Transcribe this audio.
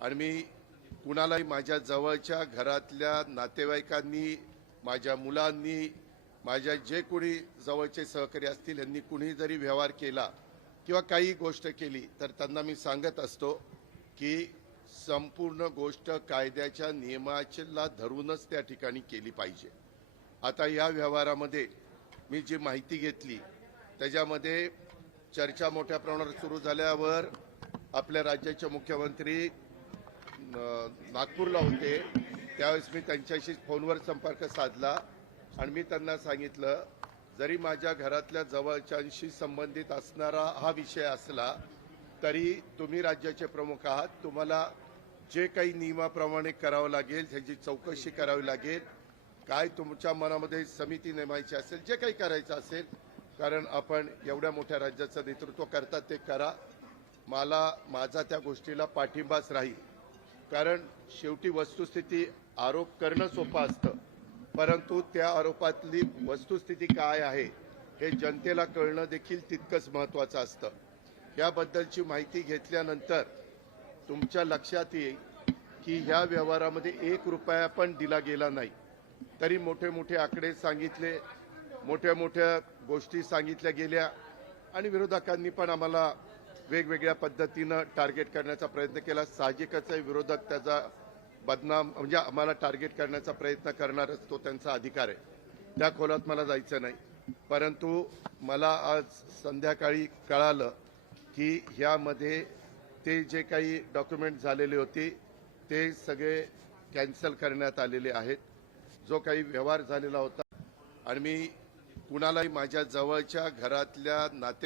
आणि मी कुणालाही माझ्या जवळच्या घरातल्या नातेवाईकांनी, माझ्या मुलांनी, माझ्या जे कोणी जवळचे सहकारी असतील यांनी कुणी जरी व्यवहार केला किंवा काही गोष्ट केली तर त्यांना मी सांगत असतो की संपूर्ण गोष्ट कायद्याच्या नियमाला धरूनच त्या ठिकाणी केली पाहिजे। आता या व्यवहारामध्ये मी जी माहिती घेतली त्याच्यामध्ये चर्चा मोठ्या प्रमाणावर सुरू झाल्यावर आपल्या राज्याचे मुख्यमंत्री नागपूरला होते, त्यावेळेस मी त्यांच्याशी फोनवर संपर्क साधला आणि मी त्यांना सांगितलं जरी माझ्या घरातल्या जवळच्यांशी संबंधित असणारा हा विषय असला तरी तुम्ही राज्याचे प्रमुख आहात, तुम्हाला जे काही नियमाप्रमाणे करावं लागेल त्याची चौकशी करावी लागेल, काय तुमच्या मनामध्ये समिती नेमायची असेल, जे काही करायचं असेल, कारण आपण एवढ्या मोठ्या राज्याचं नेतृत्व करतात ते करा। मला माझा त्या गोष्टीला पाठिंबाच राहील, कारण शेवटी वस्तुस्थिती आरोप करणं सोपं असतं, परंतु त्या आरोपातली वस्तुस्थिती काय आहे हे जनतेला कळणं देखील तितकंच महत्त्वाचं असतं। याबद्दलची माहिती घेतल्यानंतर तुमच्या लक्षात येईल की ह्या व्यवहारामध्ये 1 रुपया पण दिला गेला नाही, तरी मोठे मोठे आकडे सांगितले, मोठ्या मोठ्या गोष्टी सांगितल्या गेल्या आणि विरोधकांनी पण आम्हाला वेगवेगळ्या पद्धतीनं टार्गेट करण्याचा प्रयत्न केला। साहजिकच आहे, विरोधक त्याचा बदनाम म्हणजे आम्हाला टार्गेट करण्याचा प्रयत्न करणारच, तो त्यांचा अधिकार आहे, त्या खोलात मला जायचं नाही। परंतु मला आज संध्याकाळी कळालं की ह्यामध्ये ते जे काही डॉक्युमेंट झालेले होते ते सगळे कॅन्सल करण्यात आलेले आहेत, जो काही व्यवहार झालेला होता। आणि मी कुणालाही माझ्या जवळच्या घरातल्या नातेवाईक